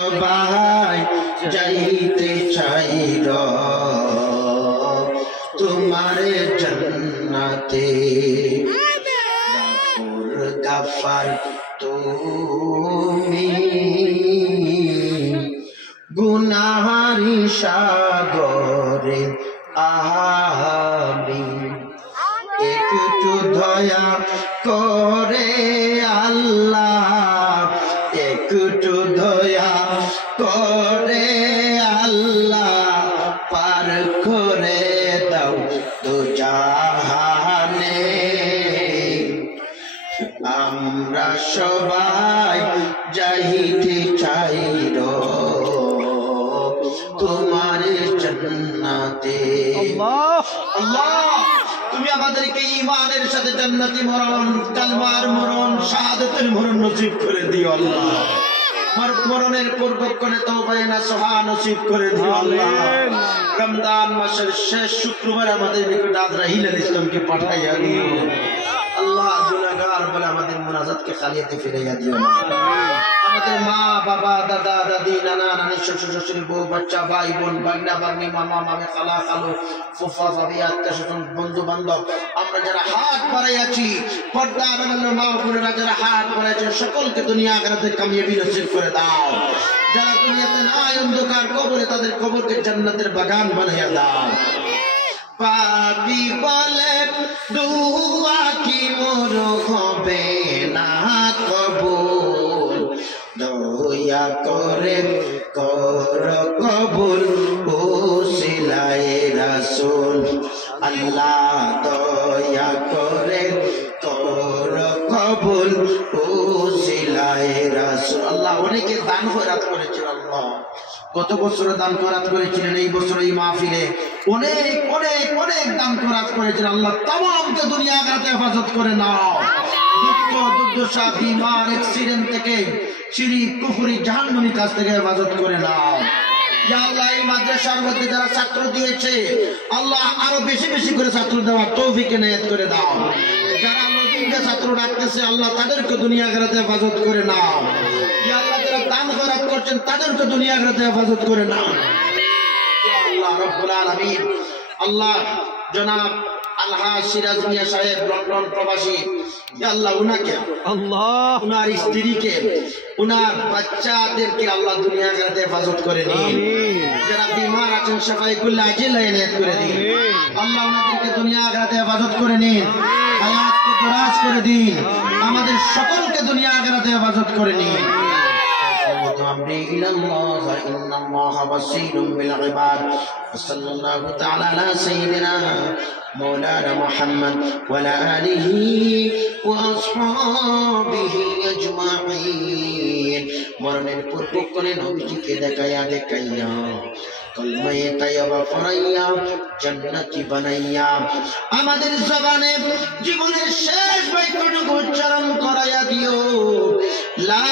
সবাই যাইতে চাইর তোমার জান্নাতে গাফার তুমি গুনাহারি সাগরে আমি একটু দয়া করে আল্লাহ একটু দয়া করে আল্লাহ পার করে দাও তো জাহানে আমরা সবাই যাইতে চাইর তোমার জান্নাতে। আল্লাহ তুমি আমাদেরকে ঈমানের সাথে জান্নাতি মরণ, কালমার মরণ, শাহাদাতের মরণ নসিব করে দিও আল্লাহ। মরণের পূর্বক্ষণে তওবায়ে নাসুহা নসিব করে দিও আল্লাহ। রমজান মাসের শেষ শুক্রবার আমাদের নিকট আজরাইল আলাইহিস সালামকে পাঠাইয়া দিও আল্লাহ। গুনাহগার বলে আমাদের মুনাজাতকে খালিয়াতে ফিরাইয়া দিও। আমাদের মা বাবা দাদা দাদি নানা নানি শ্বশুর শাশুড়ি বউ বাচ্চা ভাই বোন ভাগনা ভাগ্নি মামা মামে খালা খালু ফুফা ভাবি আত্মীয় স্বজন বন্ধু বান্ধব আমরা যারা হাত বাড়াইয়াছি পর্দা আড়ালের মা বোনেরা যারা হাত বাড়াইছেন সকলকে দুনিয়া আখিরাতে কামিয়াবি নসিব করে দাও। যারা দুনিয়াতে নাই অন্ধকার কবরে তাদের কবরকে জান্নাতের বাগান বানাইয়া দাও। পাপী বলে দুআ কি মোর হবে না কবুল, দয়া করে কর কবুল ওসিলায়ে রাসূল। আল্লাহ দয়া করে কর কবুল ওসিলায়ে রাসূল। আল্লাহ অনেকে দান খয়রাত করেছেন আল্লাহ, গত বছরে দান খয়রাত করেছিলেন, এই বছর এই মাহফিলে অনেক অনেক অনেক দান খয়রাত করেছেন আল্লাহ। তামামকে দুনিয়া আখিরাতে হেফাজত করে নাও। দুঃখ দুর্দশা বিমার অ্যাক্সিডেন্ট থেকে শিরক কুফরি জাহান্নামী কাজ থেকে হেফাজত করে নাও। ইয়া আল্লাহ এই মাদ্রাসার মধ্যে যারা ছাত্র দিয়েছে আল্লাহ আরো বেশি বেশি করে ছাত্র দেওয়ার তৌফিক এনায়েত করে দাও। যারা নতুনকে ছাত্র ডাকতেছে আল্লাহ তাদেরকে দুনিয়া আখিরাতে হেফাজত করে নাও। ইয়া আল্লাহ যারা দান খয়রাত করছেন তাদেরকে দুনিয়া আখিরাতে হেফাজত করে নাও। ইয়া আল্লাহ রব্বুল আলামিন। আল্লাহ জনাব আলহাজ সিরাজ মিয়া সাহেব লন্ডন প্রবাসী, ইয়া আল্লাহ উনাকে আল্লাহ উনার স্ত্রীকে উনার বাচ্চাদেরকে আল্লাহ দুনিয়া আখিরাতে হেফাজত করে নিন। যারা বিমার আছেন শাফায়ে কুল্লি আজিল ইনায়াত করে দিন আল্লাহ। উনাদেরকে দুনিয়া আখিরাতে হেফাজত করে নিন, হায়াতকে দরাজ করে দিন, আমাদের সকলকে দুনিয়া আখিরাতে হেফাজত করে নিন। أمري إلى الله إن الله بصير بالعباد وصلى الله تعالى على سيدنا مولانا محمد وعلى آله وأصحابه أجمعين। মরণের পূর্বক্ষণে নবীজিকে দেখাইয়া দেখাইয়া কলমায়ে তাইয়্যিবা পড়াইয়া জান্নাতি বানাইয়া আমাদের জবানে জীবনের শেষ বাক্যটুকু উচ্চারণ করাইয়া দিও লা